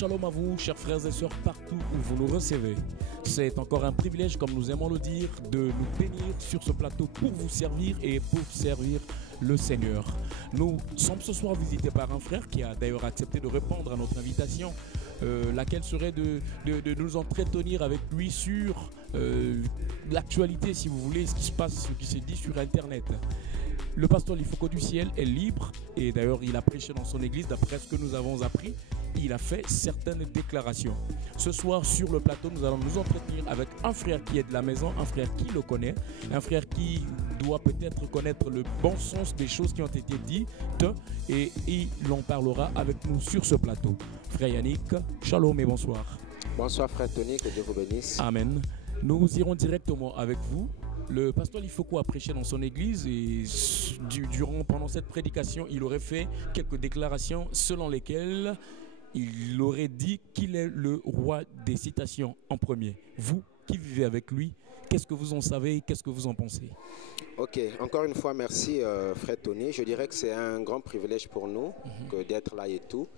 Shalom à vous, chers frères et sœurs, partout où vous nous recevez. C'est encore un privilège, comme nous aimons le dire, de nous bénir sur ce plateau pour vous servir et pour servir le Seigneur. Nous sommes ce soir visités par un frère qui a d'ailleurs accepté de répondre à notre invitation, laquelle serait de nous entretenir avec lui sur l'actualité, si vous voulez, ce qui se passe, ce qui se dit sur Internet. Le pasteur Lifoko du ciel est libre et d'ailleurs il a prêché dans son église. D'après ce que nous avons appris, il a fait certaines déclarations. Ce soir sur le plateau, nous allons nous entretenir avec un frère qui est de la maison, un frère qui le connaît, un frère qui doit peut-être connaître le bon sens des choses qui ont été dites et il en parlera avec nous sur ce plateau. Frère Yannick, shalom et bonsoir. Bonsoir frère Tony, que Dieu vous bénisse. Amen. Nous irons directement avec vous. Le pasteur Lifoko a prêché dans son église et pendant cette prédication, il aurait fait quelques déclarations selon lesquelles il aurait dit qu'il est le roi des citations en premier. Vous qui vivez avec lui, qu'est-ce que vous en savez? Qu'est-ce que vous en pensez? Ok, encore une fois, merci frère Tony. Je dirais que c'est un grand privilège pour nous d'être là et tout.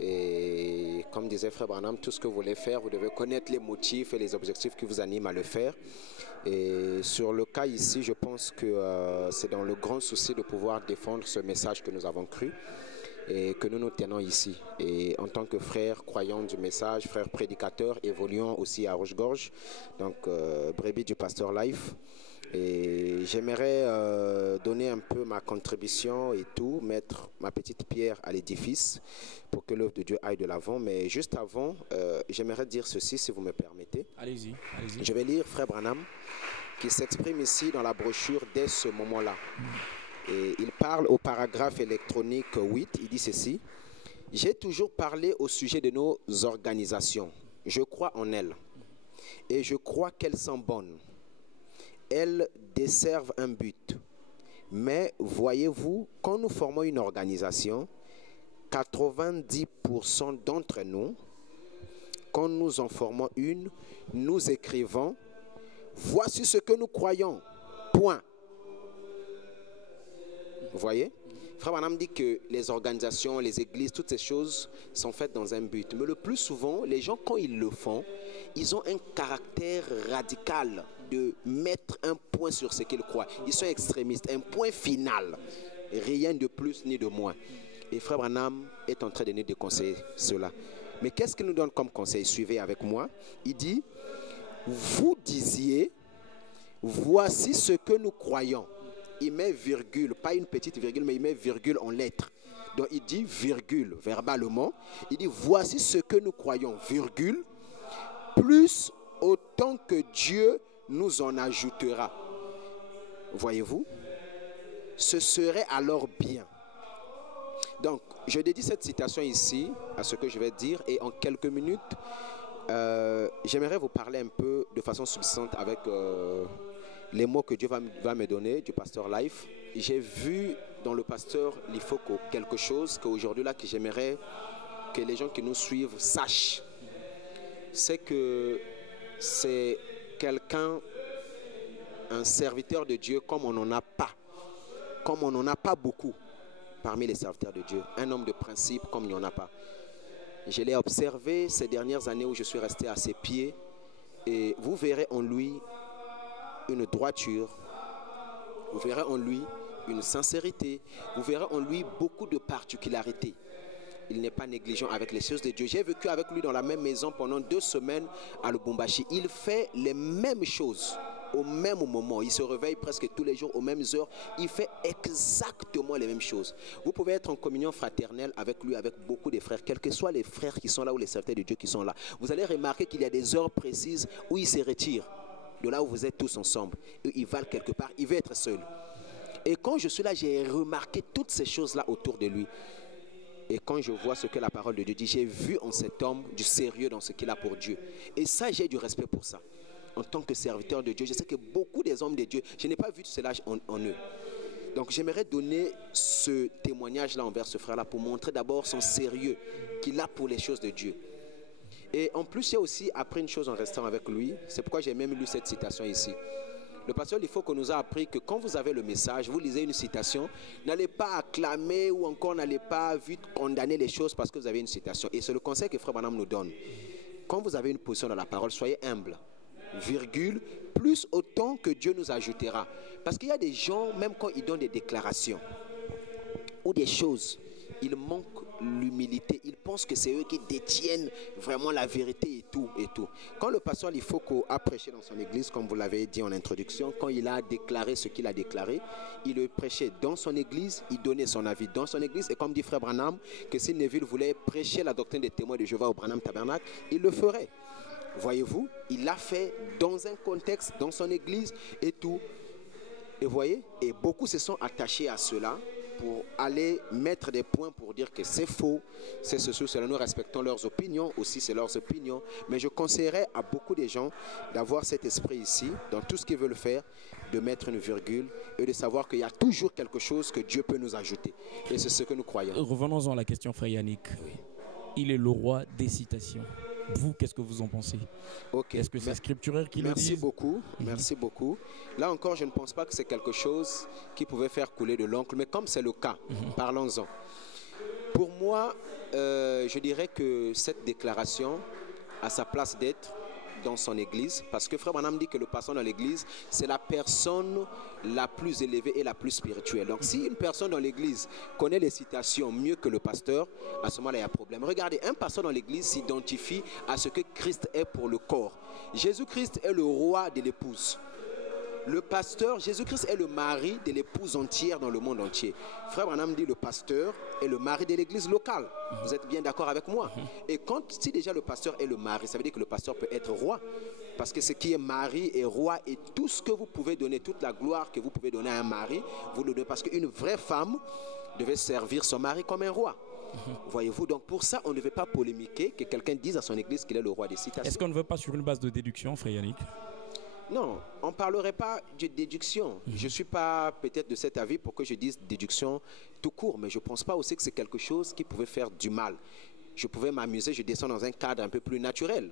Et comme disait frère Branham, tout ce que vous voulez faire, vous devez connaître les motifs et les objectifs qui vous animent à le faire. Et sur le cas ici, je pense que c'est dans le grand souci de pouvoir défendre ce message que nous avons cru et que nous nous tenons ici. Et en tant que frères croyants du message, frères prédicateurs, évoluant aussi à Roche-Gorge, donc brebis du pasteur Life. Et j'aimerais donner un peu ma contribution et tout, mettre ma petite pierre à l'édifice pour que l'œuvre de Dieu aille de l'avant. Mais juste avant, j'aimerais dire ceci, si vous me permettez. Allez-y, allez-y. Je vais lire frère Branham, qui s'exprime ici dans la brochure dès ce moment-là. Et il parle au paragraphe électronique 8, il dit ceci. J'ai toujours parlé au sujet de nos organisations. Je crois en elles. Et je crois qu'elles sont bonnes. Elles desservent un but. Mais voyez-vous, quand nous formons une organisation, 90% d'entre nous, quand nous en formons une, nous écrivons « Voici ce que nous croyons. Point. » Vous voyez? Frère Branham dit que les organisations, les églises, toutes ces choses sont faites dans un but. Mais le plus souvent, les gens, quand ils le font, ils ont un caractère radical de mettre un point sur ce qu'ils croient. Ils sont extrémistes, un point final. Rien de plus ni de moins. Et Frère Branham est en train de nous déconseiller cela. Mais qu'est-ce qu'il nous donne comme conseil? Suivez avec moi. Il dit, vous disiez, voici ce que nous croyons. Il met virgule, pas une petite virgule, mais il met virgule en lettres. Donc il dit virgule, verbalement. Il dit voici ce que nous croyons, virgule, plus autant que Dieu nous en ajoutera. Voyez-vous? Ce serait alors bien. Donc, je dédie cette citation ici à ce que je vais dire et en quelques minutes, j'aimerais vous parler un peu de façon substante avec les mots que Dieu va me donner du pasteur Life. J'ai vu dans le pasteur Lifoko quelque chose qu'aujourd'hui là que j'aimerais que les gens qui nous suivent sachent. C'est que c'est quelqu'un, un serviteur de Dieu comme on n'en a pas. Comme on n'en a pas beaucoup parmi les serviteurs de Dieu. Un homme de principe comme il n'y en a pas. Je l'ai observé ces dernières années où je suis resté à ses pieds et vous verrez en lui une droiture, vous verrez en lui une sincérité, vous verrez en lui beaucoup de particularités. Il n'est pas négligent avec les choses de Dieu. J'ai vécu avec lui dans la même maison pendant 2 semaines à Lubumbashi. Il fait les mêmes choses au même moment. Il se réveille presque tous les jours aux mêmes heures. Il fait exactement les mêmes choses. Vous pouvez être en communion fraternelle avec lui, avec beaucoup de frères, quels que soient les frères qui sont là ou les serviteurs de Dieu qui sont là. Vous allez remarquer qu'il y a des heures précises où il se retire. De là où vous êtes tous ensemble. Il va quelque part, il veut être seul. Et quand je suis là, j'ai remarqué toutes ces choses-là autour de lui. Et quand je vois ce que la parole de Dieu dit, j'ai vu en cet homme du sérieux dans ce qu'il a pour Dieu. Et ça, j'ai du respect pour ça. En tant que serviteur de Dieu, je sais que beaucoup des hommes de Dieu, je n'ai pas vu cela en eux. Donc j'aimerais donner ce témoignage-là envers ce frère-là pour montrer d'abord son sérieux qu'il a pour les choses de Dieu. Et en plus, j'ai aussi appris une chose en restant avec lui. C'est pourquoi j'ai même lu cette citation ici. Le pasteur il faut qu'on nous a appris que quand vous avez le message, vous lisez une citation, n'allez pas acclamer ou encore n'allez pas vite condamner les choses parce que vous avez une citation. Et c'est le conseil que Frère Branham nous donne. Quand vous avez une position dans la parole, soyez humble, virgule, plus autant que Dieu nous ajoutera. Parce qu'il y a des gens, même quand ils donnent des déclarations ou des choses, ils manquent l'humilité. Ils pensent que c'est eux qui détiennent vraiment la vérité et tout et tout. Quand le pasteur Ifoko a prêché dans son église, comme vous l'avez dit en introduction, quand il a déclaré ce qu'il a déclaré, il le prêchait dans son église, il donnait son avis dans son église. Et comme dit Frère Branham, que si Neville voulait prêcher la doctrine des témoins de Jéhovah au Branham Tabernacle, il le ferait. Voyez-vous, il l'a fait dans un contexte, dans son église et tout. Et voyez, et beaucoup se sont attachés à cela pour aller mettre des points pour dire que c'est faux, c'est ceci, cela. Nous respectons leurs opinions, aussi c'est leurs opinions. Mais je conseillerais à beaucoup de gens d'avoir cet esprit ici, dans tout ce qu'ils veulent faire, de mettre une virgule et de savoir qu'il y a toujours quelque chose que Dieu peut nous ajouter. Et c'est ce que nous croyons. Revenons-en à la question, Frère Yannick. Oui. Il est le roi des citations. Vous, qu'est-ce que vous en pensez? Okay. Est-ce que c'est scripturaire qui le dit? Merci beaucoup, merci beaucoup. Là encore, je ne pense pas que c'est quelque chose qui pouvait faire couler de l'encre, mais comme c'est le cas, parlons-en. Pour moi, je dirais que cette déclaration a sa place d'être dans son église, parce que Frère Branham dit que le pasteur dans l'église, c'est la personne la plus élevée et la plus spirituelle. Donc si une personne dans l'église connaît les citations mieux que le pasteur, à ce moment-là, il y a un problème. Regardez, un pasteur dans l'église s'identifie à ce que Christ est pour le corps. Jésus-Christ est le roi de l'épouse. Le pasteur, Jésus-Christ est le mari de l'épouse entière dans le monde entier. Frère Branham dit le pasteur est le mari de l'église locale. Vous êtes bien d'accord avec moi? Et si déjà le pasteur est le mari, ça veut dire que le pasteur peut être roi. Parce que ce qui est mari est roi, et tout ce que vous pouvez donner, toute la gloire que vous pouvez donner à un mari, vous le donnez. Parce qu'une vraie femme devait servir son mari comme un roi. Voyez-vous, donc pour ça, on ne veut pas polémiquer que quelqu'un dise à son église qu'il est le roi des citations. Est-ce qu'on ne veut pas sur une base de déduction, Frère Yannick? Non, on ne parlerait pas de déduction. Je ne suis pas peut-être de cet avis pour que je dise déduction tout court, mais je ne pense pas aussi que c'est quelque chose qui pouvait faire du mal. Je pouvais m'amuser, je descends dans un cadre un peu plus naturel.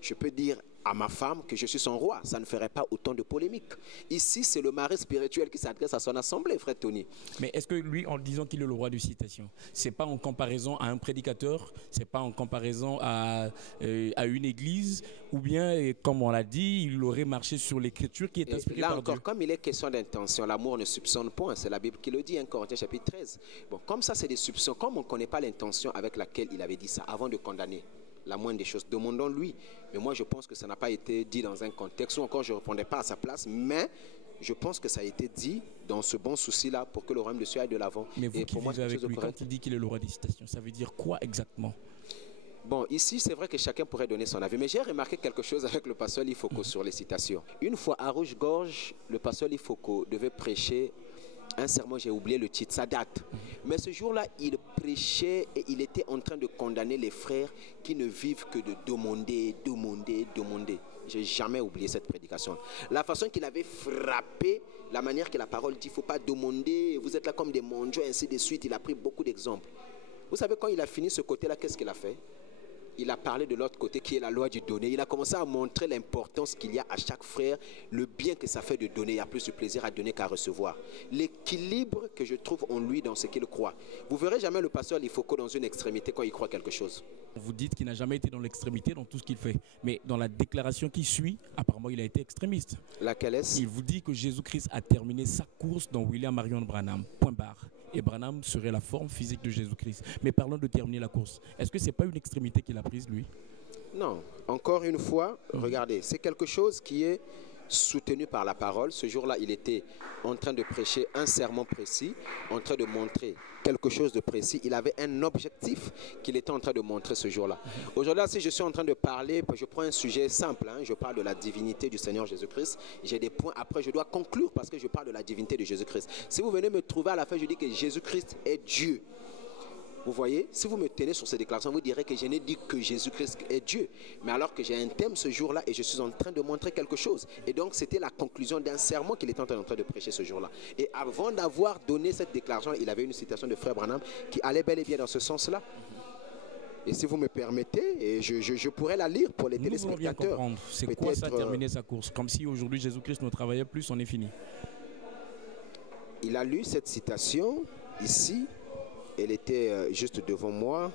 Je peux dire à ma femme que je suis son roi, ça ne ferait pas autant de polémique. Ici, c'est le mari spirituel qui s'adresse à son assemblée, Frère Tony. Mais est-ce que lui, en disant qu'il est le roi de citation, c'est pas en comparaison à un prédicateur, c'est pas en comparaison à une église, ou bien, comme on l'a dit, il aurait marché sur l'écriture qui est inspirée par encore, Dieu? comme il est question d'intention, l'amour ne soupçonne point, c'est la Bible qui le dit, 1 Corinthiens chapitre 13. Bon, comme ça, c'est des soupçons, comme on ne connaît pas l'intention avec laquelle il avait dit ça, avant de condamner la moindre des choses, demandons-lui. Mais moi, je pense que ça n'a pas été dit dans un contexte où encore je ne répondais pas à sa place, mais je pense que ça a été dit dans ce bon souci-là pour que le royaume de Dieu aille de l'avant. Mais vous et qui pour moi, vivez avec lui, correct. quand il dit qu'il est le roi des citations, ça veut dire quoi exactement? Bon, ici, c'est vrai que chacun pourrait donner son avis, mais j'ai remarqué quelque chose avec le pasteur Ifoko sur les citations. Une fois à Rouge-Gorge, le pasteur Ifoko devait prêcher un sermon, j'ai oublié le titre, ça date. Mais ce jour-là, il prêchait et il était en train de condamner les frères qui ne vivent que de demander. Je n'ai jamais oublié cette prédication. La façon qu'il avait frappé, la manière que la parole dit, il ne faut pas demander, vous êtes là comme des mondiaux, ainsi de suite. Il a pris beaucoup d'exemples. Vous savez, quand il a fini ce côté-là, qu'est-ce qu'il a fait? Il a parlé de l'autre côté qui est la loi du donner. Il a commencé à montrer l'importance qu'il y a à chaque frère, le bien que ça fait de donner. Il y a plus de plaisir à donner qu'à recevoir. L'équilibre que je trouve en lui dans ce qu'il croit. Vous verrez jamais le pasteur Ifoko dans une extrémité quand il croit quelque chose. Vous dites qu'il n'a jamais été dans l'extrémité dans tout ce qu'il fait. Mais dans la déclaration qui suit, apparemment, il a été extrémiste. Laquelle est-ce? Il vous dit que Jésus-Christ a terminé sa course dans William Marion Branham. Point barre. Et Branham serait la forme physique de Jésus-Christ. Mais parlons de terminer la course. Est-ce que ce n'est pas une extrémité qu'il a prise, lui? Non. Encore une fois, regardez, c'est quelque chose qui est soutenu par la parole. Ce jour-là, il était en train de prêcher un sermon précis, en train de montrer quelque chose de précis. Il avait un objectif qu'il était en train de montrer ce jour-là. Aujourd'hui, si je suis en train de parler, je prends un sujet simple, je parle de la divinité du Seigneur Jésus-Christ. J'ai des points, après je dois conclure parce que je parle de la divinité de Jésus-Christ. Si vous venez me trouver à la fin, je dis que Jésus-Christ est Dieu. Vous voyez, si vous me tenez sur ces déclarations, vous direz que je n'ai dit que Jésus-Christ est Dieu. Mais alors que j'ai un thème ce jour-là et je suis en train de montrer quelque chose. Et donc, c'était la conclusion d'un sermon qu'il était en train de prêcher ce jour-là. Et avant d'avoir donné cette déclaration, il avait une citation de Frère Branham qui allait bel et bien dans ce sens-là. Et si vous me permettez, et je pourrais la lire pour les Nous voulons bien téléspectateurs. comprendre. C'est quoi ça, terminer sa course? Comme si aujourd'hui Jésus-Christ ne travaillait plus, on est fini. Il a lu cette citation ici. Elle était juste devant moi.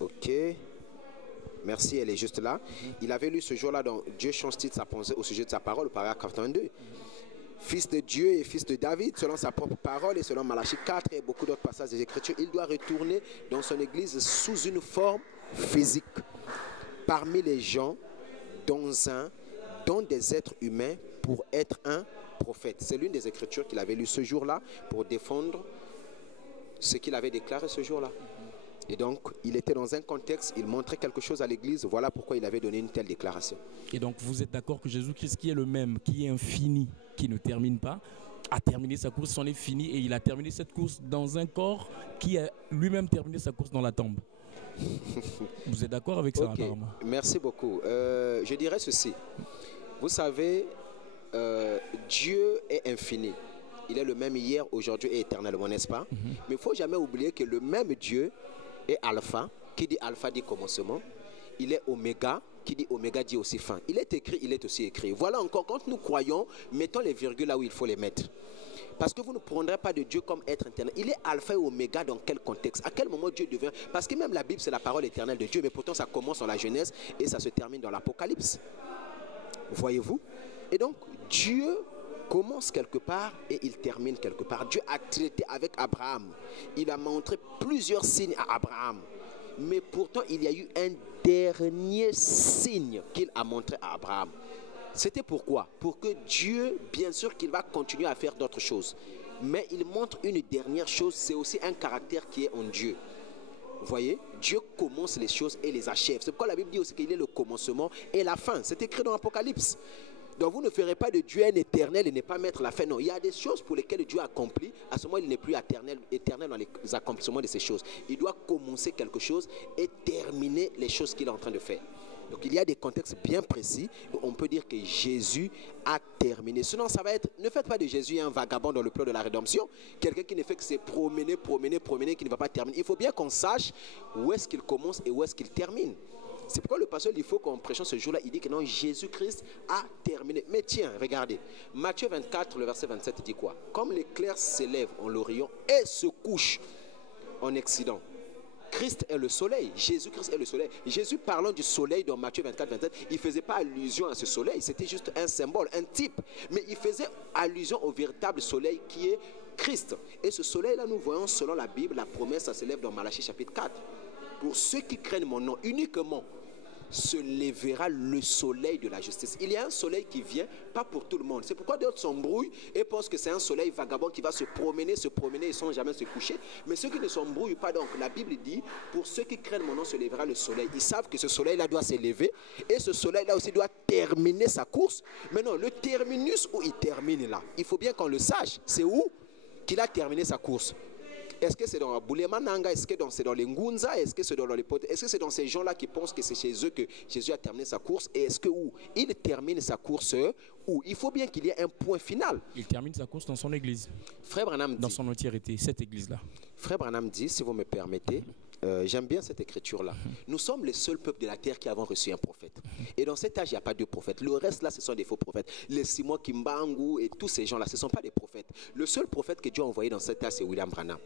Ok. Merci, elle est juste là. Il avait lu ce jour-là dans Dieu change-t-il sa pensée au sujet de sa parole, paragraphe 22. Fils de Dieu et fils de David, selon sa propre parole et selon Malachie 4 et beaucoup d'autres passages des Écritures, il doit retourner dans son église sous une forme physique, parmi les gens, dont des êtres humains, pour être un prophète. C'est l'une des Écritures qu'il avait lues ce jour-là pour défendre ce qu'il avait déclaré ce jour-là. Et donc, il était dans un contexte, il montrait quelque chose à l'église, voilà pourquoi il avait donné une telle déclaration. Et donc, vous êtes d'accord que Jésus-Christ, qui est le même, qui est infini, qui ne termine pas, a terminé sa course, c'en est fini, et il a terminé cette course dans un corps qui a lui-même terminé sa course dans la tombe. Vous êtes d'accord avec ça, apparemment? Merci beaucoup. Je dirais ceci. Vous savez, Dieu est infini. Il est le même hier, aujourd'hui et éternellement, n'est-ce pas? Mais il ne faut jamais oublier que le même Dieu est alpha. Qui dit alpha dit commencement. Il est oméga. Qui dit oméga dit aussi fin. Il est écrit, il est aussi écrit. Voilà encore, quand nous croyons, mettons les virgules là où il faut les mettre. Parce que vous ne prendrez pas de Dieu comme être éternel. Il est alpha et oméga dans quel contexte? À quel moment Dieu devient? Parce que même la Bible, c'est la parole éternelle de Dieu, mais pourtant ça commence dans la Genèse et ça se termine dans l'Apocalypse. Voyez-vous? Et donc, Dieu commence quelque part et il termine quelque part. Dieu a traité avec Abraham. Il a montré plusieurs signes à Abraham. Mais pourtant, il y a eu un dernier signe qu'il a montré à Abraham. C'était pourquoi? Pour que Dieu, bien sûr qu'il va continuer à faire d'autres choses. Mais il montre une dernière chose, c'est aussi un caractère qui est en Dieu. Vous voyez, Dieu commence les choses et les achève. C'est pourquoi la Bible dit aussi qu'il est le commencement et la fin. C'est écrit dans l'Apocalypse. Donc vous ne ferez pas de Dieu un éternel et ne pas mettre la fin. Non, il y a des choses pour lesquelles Dieu accomplit. À ce moment, il n'est plus éternel dans les accomplissements de ces choses. Il doit commencer quelque chose et terminer les choses qu'il est en train de faire. Donc il y a des contextes bien précis où on peut dire que Jésus a terminé. Sinon, ça va être, ne faites pas de Jésus un vagabond dans le plan de la rédemption. Quelqu'un qui ne fait que se promener, qui ne va pas terminer. Il faut bien qu'on sache où est-ce qu'il commence et où est-ce qu'il termine. C'est pourquoi le pasteur, il faut qu'en prêchant ce jour-là, il dit que non, Jésus-Christ a terminé. Mais tiens, regardez, Matthieu 24, le verset 27 dit quoi? Comme l'éclair s'élève en l'Orient et se couche en Occident. Christ est le soleil, Jésus-Christ est le soleil. Jésus parlant du soleil dans Matthieu 24, 27, il ne faisait pas allusion à ce soleil, c'était juste un symbole, un type. Mais il faisait allusion au véritable soleil qui est Christ. Et ce soleil-là, nous voyons selon la Bible, la promesse, ça s'élève dans Malachie chapitre 4. Pour ceux qui craignent mon nom, uniquement se lèvera le soleil de la justice. Il y a un soleil qui vient, pas pour tout le monde. C'est pourquoi d'autres s'embrouillent et pensent que c'est un soleil vagabond qui va se promener et sans jamais se coucher. Mais ceux qui ne s'embrouillent pas, donc la Bible dit, pour ceux qui craignent mon nom se lèvera le soleil. Ils savent que ce soleil-là doit s'élever et ce soleil-là aussi doit terminer sa course. Mais non, le terminus où il termine là, il faut bien qu'on le sache. C'est où qu'il a terminé sa course? Est-ce que c'est dans Boulemananga? Est-ce que c'est dans les Ngunza? Est-ce que c'est dans les potes? Est-ce que c'est dans ces gens-là qui pensent que c'est chez eux que Jésus a terminé sa course? Et est-ce que où il termine sa course où il faut bien qu'il y ait un point final. Il termine sa course dans son église. Frère Branham dit, dans son entièreté, cette église-là. Frère Branham dit, si vous me permettez, j'aime bien cette écriture-là. Nous sommes les seuls peuples de la terre qui avons reçu un prophète. Et dans cet âge, il n'y a pas de prophètes. Le reste, là, ce sont des faux prophètes. Les Simon Kimbangu et tous ces gens-là, ce ne sont pas des prophètes. Le seul prophète que Dieu a envoyé dans cet âge, c'est William Branham.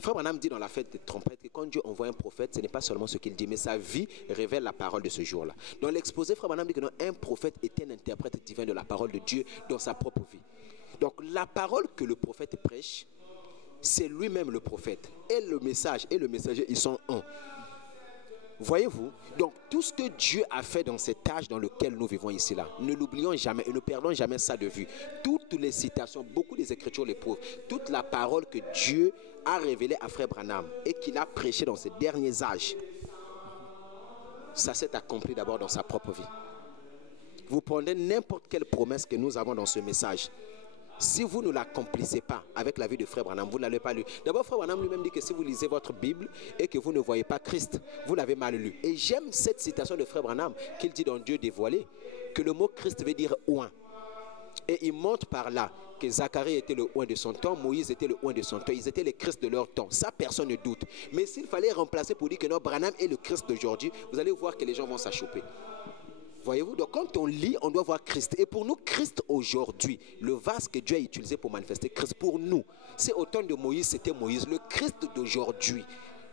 Frère Branham dit dans la fête des trompettes que quand Dieu envoie un prophète, ce n'est pas seulement ce qu'il dit, mais sa vie révèle la parole de ce jour-là. Dans l'exposé, Frère Branham dit que non, un prophète est un interprète divin de la parole de Dieu dans sa propre vie. Donc la parole que le prophète prêche, c'est lui-même le prophète. Et le message et le messager, ils sont un. Voyez-vous? Donc tout ce que Dieu a fait dans cet âge dans lequel nous vivons ici là, ne l'oublions jamais et ne perdons jamais ça de vue. Toutes les citations, beaucoup des écritures les prouvent. Toute la parole que Dieu a révélée à Frère Branham et qu'il a prêché dans ces derniers âges, ça s'est accompli d'abord dans sa propre vie. Vous prenez n'importe quelle promesse que nous avons dans ce message. Si vous ne l'accomplissez pas avec la vie de Frère Branham, vous n'allez pas lu. D'abord, Frère Branham lui-même dit que si vous lisez votre Bible et que vous ne voyez pas Christ, vous l'avez mal lu. Et j'aime cette citation de Frère Branham qu'il dit dans Dieu dévoilé, que le mot Christ veut dire oint. Et il montre par là que Zacharie était le oint de son temps, Moïse était le oint de son temps, ils étaient les Christ de leur temps. Ça, personne ne doute. Mais s'il fallait remplacer pour dire que non, Branham est le Christ d'aujourd'hui, vous allez voir que les gens vont s'achoper. Voyez-vous, donc quand on lit, on doit voir Christ. Et pour nous, Christ aujourd'hui, le vase que Dieu a utilisé pour manifester Christ, pour nous, c'est au temps de Moïse, c'était Moïse. Le Christ d'aujourd'hui,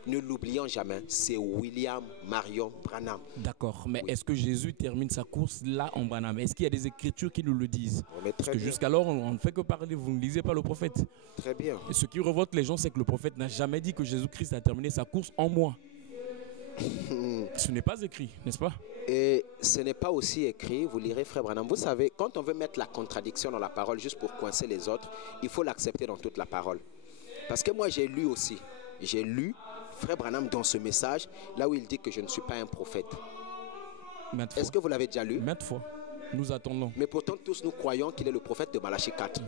ne l'oublions jamais, c'est William Marion Branham. D'accord, mais est-ce que Jésus termine sa course là en Branham? Est-ce qu'il y a des écritures qui nous le disent? Parce que jusqu'alors, on ne fait que parler, vous ne lisez pas le prophète. Très bien. Et ce qui révolte les gens, c'est que le prophète n'a jamais dit que Jésus-Christ a terminé sa course en moi. Ce n'est pas écrit, n'est-ce pas? Et ce n'est pas aussi écrit, vous lirez Frère Branham. Vous savez, quand on veut mettre la contradiction dans la parole juste pour coincer les autres, il faut l'accepter dans toute la parole. Parce que moi j'ai lu aussi, j'ai lu Frère Branham dans ce message, là où il dit que je ne suis pas un prophète. Est-ce que vous l'avez déjà lu? Maintes fois, nous attendons. Mais pourtant tous nous croyons qu'il est le prophète de Malachie 4.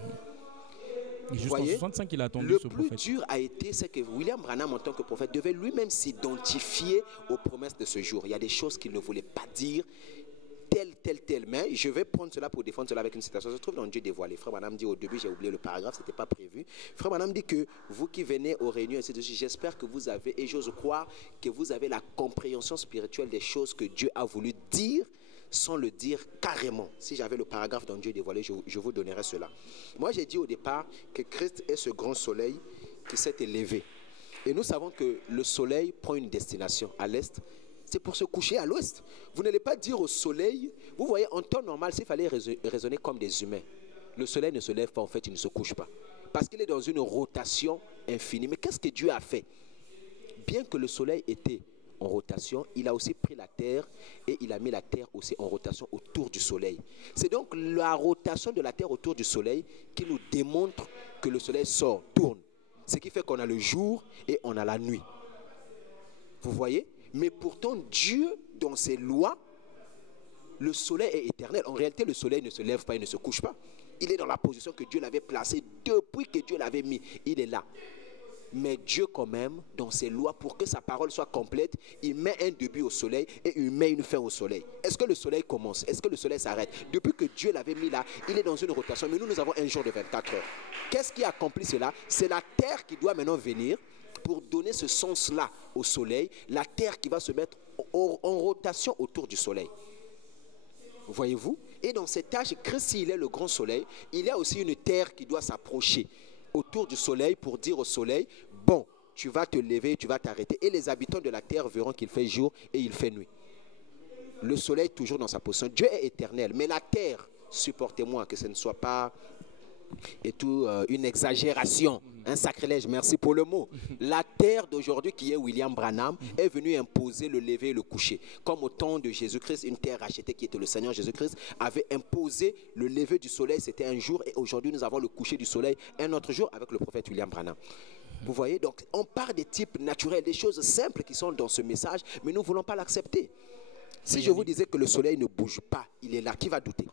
Vous voyez, 65, il a attendu le ce plus prophète. dur a été, c'est que William Branham, en tant que prophète, devait lui-même s'identifier aux promesses de ce jour. Il y a des choses qu'il ne voulait pas dire, tel. Mais je vais prendre cela pour défendre cela avec une citation. Ça se trouve dans Dieu dévoilé. Frère Branham dit au début, j'ai oublié le paragraphe, ce n'était pas prévu. Frère Branham dit que vous qui venez aux réunions, j'espère que vous avez, et j'ose croire que vous avez la compréhension spirituelle des choses que Dieu a voulu dire, sans le dire carrément. Si j'avais le paragraphe dans Dieu dévoilé, je vous donnerais cela. Moi, j'ai dit au départ que Christ est ce grand soleil qui s'est élevé. Et nous savons que le soleil prend une destination à l'est. C'est pour se coucher à l'ouest. Vous n'allez pas dire au soleil, vous voyez, en temps normal, s'il fallait raisonner comme des humains, le soleil ne se lève pas, en fait, il ne se couche pas. Parce qu'il est dans une rotation infinie. Mais qu'est-ce que Dieu a fait? Bien que le soleil était en rotation, il a aussi pris la terre et il a mis la terre aussi en rotation autour du soleil. C'est donc la rotation de la terre autour du soleil qui nous démontre que le soleil sort, tourne. Ce qui fait qu'on a le jour et on a la nuit. Vous voyez? Mais pourtant Dieu, dans ses lois, le soleil est éternel. En réalité, le soleil ne se lève pas et ne se couche pas. Il est dans la position que Dieu l'avait placée depuis que Dieu l'avait mis. Il est là. Mais Dieu quand même, dans ses lois, pour que sa parole soit complète, il met un début au soleil et il met une fin au soleil. Est-ce que le soleil commence? Est-ce que le soleil s'arrête? Depuis que Dieu l'avait mis là, il est dans une rotation. Mais nous avons un jour de 24 heures. Qu'est-ce qui accomplit cela? C'est la terre qui doit maintenant venir pour donner ce sens-là au soleil. La terre qui va se mettre en rotation autour du soleil. Voyez-vous? Et dans cette tâche, Christ, s'il est le grand soleil, il y a aussi une terre qui doit s'approcher autour du soleil pour dire au soleil, bon, tu vas te lever, tu vas t'arrêter. Et les habitants de la terre verront qu'il fait jour et il fait nuit. Le soleil toujours dans sa position. Dieu est éternel, mais la terre, supportez-moi que ce ne soit pas et tout une exagération, un sacrilège, merci pour le mot. La terre d'aujourd'hui qui est William Branham est venue imposer le lever et le coucher. Comme au temps de Jésus-Christ, une terre rachetée qui était le Seigneur Jésus-Christ avait imposé le lever du soleil, c'était un jour, et aujourd'hui nous avons le coucher du soleil un autre jour avec le prophète William Branham. Vous voyez, donc on parle des types naturels, des choses simples qui sont dans ce message, mais nous ne voulons pas l'accepter. Si je vous disais que le soleil ne bouge pas, il est là, qui va douter?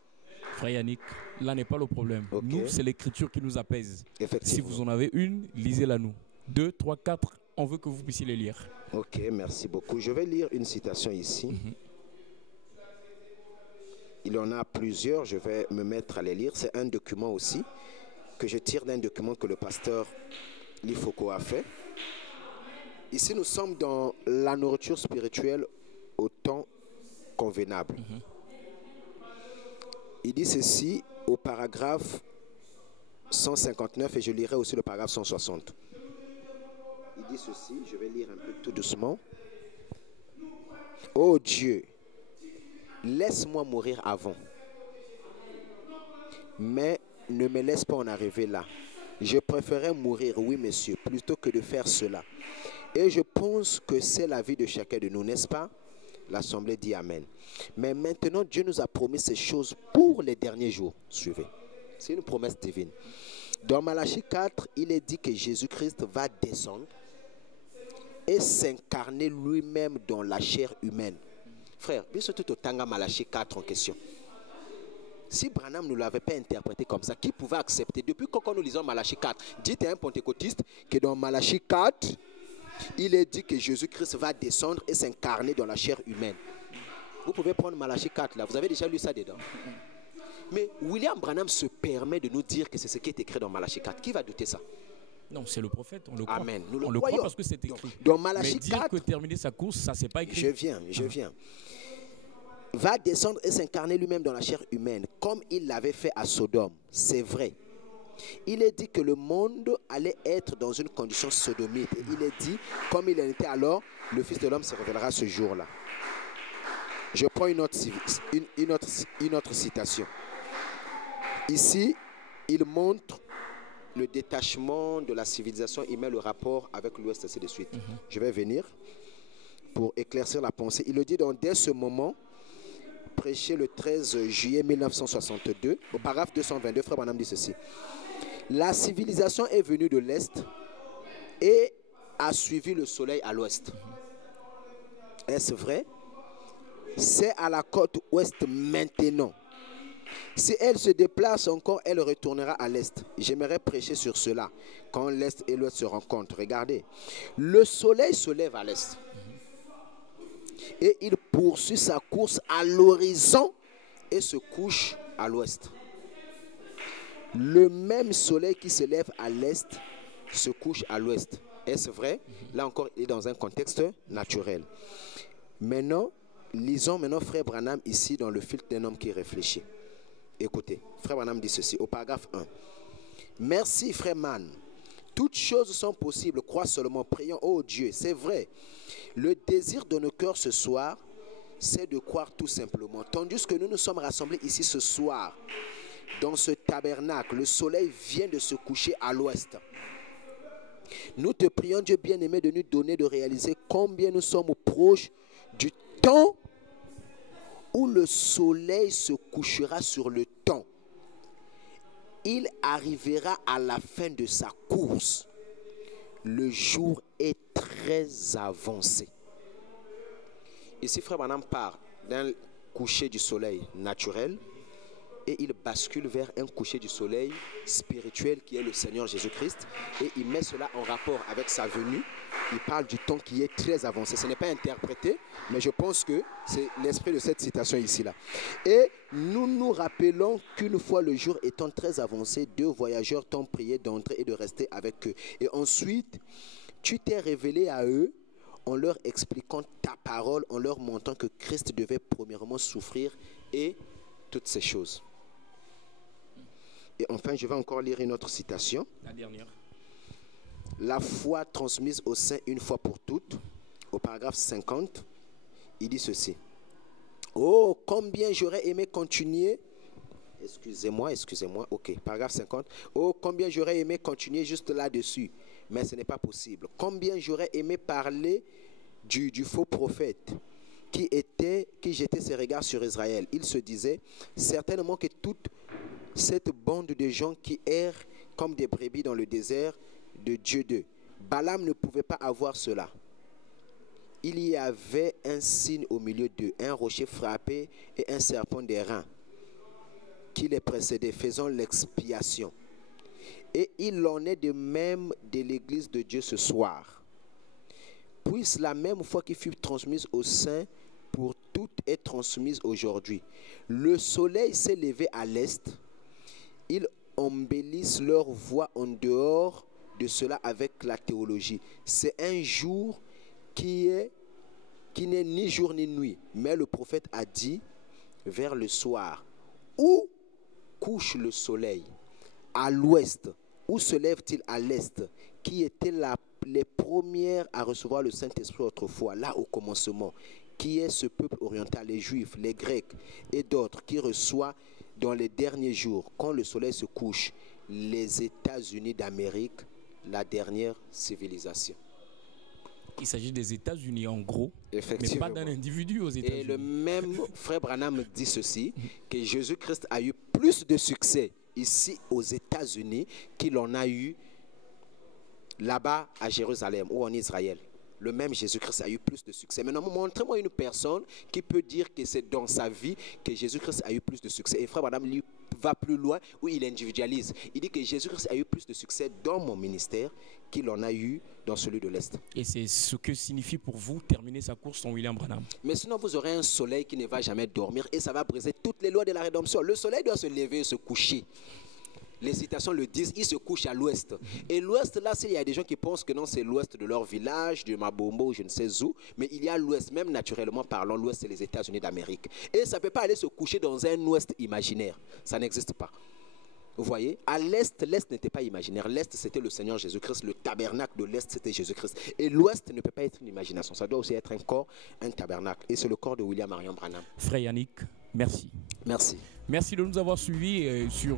Frère Yannick, là n'est pas le problème. Okay. Nous, c'est l'écriture qui nous apaise. Si vous en avez une, lisez-la nous. 2, 3, 4, on veut que vous puissiez les lire. Ok, merci beaucoup. Je vais lire une citation ici. Il y en a plusieurs, je vais me mettre à les lire. C'est un document aussi, que je tire d'un document que le pasteur Lifoko a fait. Ici, nous sommes dans la nourriture spirituelle au temps convenable. Il dit ceci au paragraphe 159 et je lirai aussi le paragraphe 160. Il dit ceci, je vais lire un peu tout doucement. Ô Dieu, laisse-moi mourir avant, mais ne me laisse pas en arriver là. Je préférerais mourir, oui monsieur, plutôt que de faire cela. Et je pense que c'est la vie de chacun de nous, n'est-ce pas? L'Assemblée dit Amen. Mais maintenant, Dieu nous a promis ces choses pour les derniers jours. Suivez. C'est une promesse divine. Dans Malachie 4, il est dit que Jésus-Christ va descendre et s'incarner lui-même dans la chair humaine. Frère, bien sûr, tout au Tanga Malachie 4 en question. Si Branham ne l'avait pas interprété comme ça, qui pouvait accepter? Depuis quand nous lisons Malachie 4, dites à un pentecôtiste que dans Malachie 4, il est dit que Jésus-Christ va descendre et s'incarner dans la chair humaine. Vous pouvez prendre Malachie 4 là, vous avez déjà lu ça dedans. Mais William Branham se permet de nous dire que c'est ce qui est écrit dans Malachie 4. Qui va douter ça? Non, c'est le prophète, on le croit. Amen. Nous on le croit croyons. parce que c'est écrit. Dans Mais Malachie dire 4, que terminer sa course, ça c'est pas écrit. je viens. Va descendre et s'incarner lui-même dans la chair humaine, comme il l'avait fait à Sodome. C'est vrai. Il est dit que le monde allait être dans une condition sodomite. Et il est dit, comme il en était alors, le Fils de l'homme se révélera ce jour-là. Je prends une autre citation. Ici, il montre le détachement de la civilisation. Il met le rapport avec l'Ouest, ainsi de suite. Je vais venir pour éclaircir la pensée. Il le dit donc, dès ce moment, prêché le 13 juillet 1962, au paragraphe 222, Frère Branham dit ceci. La civilisation est venue de l'Est et a suivi le soleil à l'Ouest. Est-ce vrai? C'est à la côte Ouest maintenant. Si elle se déplace encore, elle retournera à l'Est. J'aimerais prêcher sur cela, quand l'Est et l'Ouest se rencontrent. Regardez, le soleil se lève à l'Est. Et il poursuit sa course à l'horizon et se couche à l'ouest. Le même soleil qui se lève à l'est se couche à l'ouest. Est-ce vrai? Là encore, il est dans un contexte naturel. Maintenant, lisons maintenant Frère Branham ici dans le filtre d'un homme qui réfléchit. Écoutez, Frère Branham dit ceci au paragraphe 1. Merci Frère Mann. Toutes choses sont possibles, crois seulement, prions, oh Dieu, c'est vrai. Le désir de nos cœurs ce soir, c'est de croire tout simplement. Tandis que nous nous sommes rassemblés ici ce soir, dans ce tabernacle, le soleil vient de se coucher à l'ouest. Nous te prions, Dieu bien-aimé, de nous donner de réaliser combien nous sommes proches du temps où le soleil se couchera sur le temps. Il arrivera à la fin de sa course. Le jour est très avancé. Ici, Frère Branham part d'un coucher du soleil naturel et il bascule vers un coucher du soleil spirituel qui est le Seigneur Jésus-Christ et il met cela en rapport avec sa venue. Il parle du temps qui est très avancé. Ce n'est pas interprété, mais je pense que c'est l'esprit de cette citation ici-là. Et nous nous rappelons qu'une fois le jour étant très avancé, 2 voyageurs t'ont prié d'entrer et de rester avec eux. Et ensuite, tu t'es révélé à eux en leur expliquant ta parole, en leur montrant que Christ devait premièrement souffrir et toutes ces choses. Et enfin, je vais encore lire une autre citation. La dernière. La foi transmise au saint une fois pour toutes, au paragraphe 50, il dit ceci. Oh, combien j'aurais aimé continuer. Excusez-moi, ok, paragraphe 50. Oh, combien j'aurais aimé continuer juste là-dessus, mais ce n'est pas possible. Combien j'aurais aimé parler du faux prophète qui jetait ses regards sur Israël. Il se disait certainement que toute cette bande de gens qui errent comme des brebis dans le désert de Dieu d'eux. Balaam ne pouvait pas avoir cela. Il y avait un signe au milieu d'eux, un rocher frappé et un serpent d'airain qui les précédait, faisant l'expiation. Et il en est de même de l'église de Dieu ce soir. Puisse la même foi qui fut transmise aux saints pour toutes est transmise aujourd'hui. Le soleil s'est levé à l'est. Ils embellissent leur voix en dehors de cela avec la théologie. C'est un jour qui n'est ni jour ni nuit. Mais le prophète a dit vers le soir. Où couche le soleil? À l'ouest. Où se lève-t-il? À l'est? Qui étaient les premières à recevoir le Saint-Esprit autrefois, là au commencement? Qui est ce peuple oriental? Les Juifs, les Grecs et d'autres qui reçoivent dans les derniers jours, quand le soleil se couche, les États-Unis d'Amérique, la dernière civilisation. Il s'agit des États-Unis en gros, mais pas d'un individu aux États-Unis. Et le même Frère Branham dit ceci, que Jésus-Christ a eu plus de succès ici aux États-Unis qu'il en a eu là-bas à Jérusalem ou en Israël. Le même Jésus-Christ a eu plus de succès. Maintenant, montrez-moi une personne qui peut dire que c'est dans sa vie que Jésus-Christ a eu plus de succès. Et Frère Branham lui va plus loin, où il individualise. Il dit que Jésus-Christ a eu plus de succès dans mon ministère qu'il en a eu dans celui de l'Est. Et c'est ce que signifie pour vous terminer sa course en William Branham. Mais sinon, vous aurez un soleil qui ne va jamais dormir et ça va briser toutes les lois de la rédemption. Le soleil doit se lever et se coucher. Les citations le disent, il se couche à l'ouest. Et l'ouest, là, il y a des gens qui pensent que non, c'est l'ouest de leur village, de Mabombo, je ne sais où. Mais il y a l'ouest, même naturellement parlant, l'ouest, c'est les États-Unis d'Amérique. Et ça ne peut pas aller se coucher dans un ouest imaginaire. Ça n'existe pas. Vous voyez, à l'est, l'est n'était pas imaginaire. L'est, c'était le Seigneur Jésus-Christ. Le tabernacle de l'est, c'était Jésus-Christ. Et l'ouest ne peut pas être une imagination. Ça doit aussi être un corps, un tabernacle. Et c'est le corps de William Marion Branham. Frère Yannick, merci. Merci. Merci de nous avoir suivis sur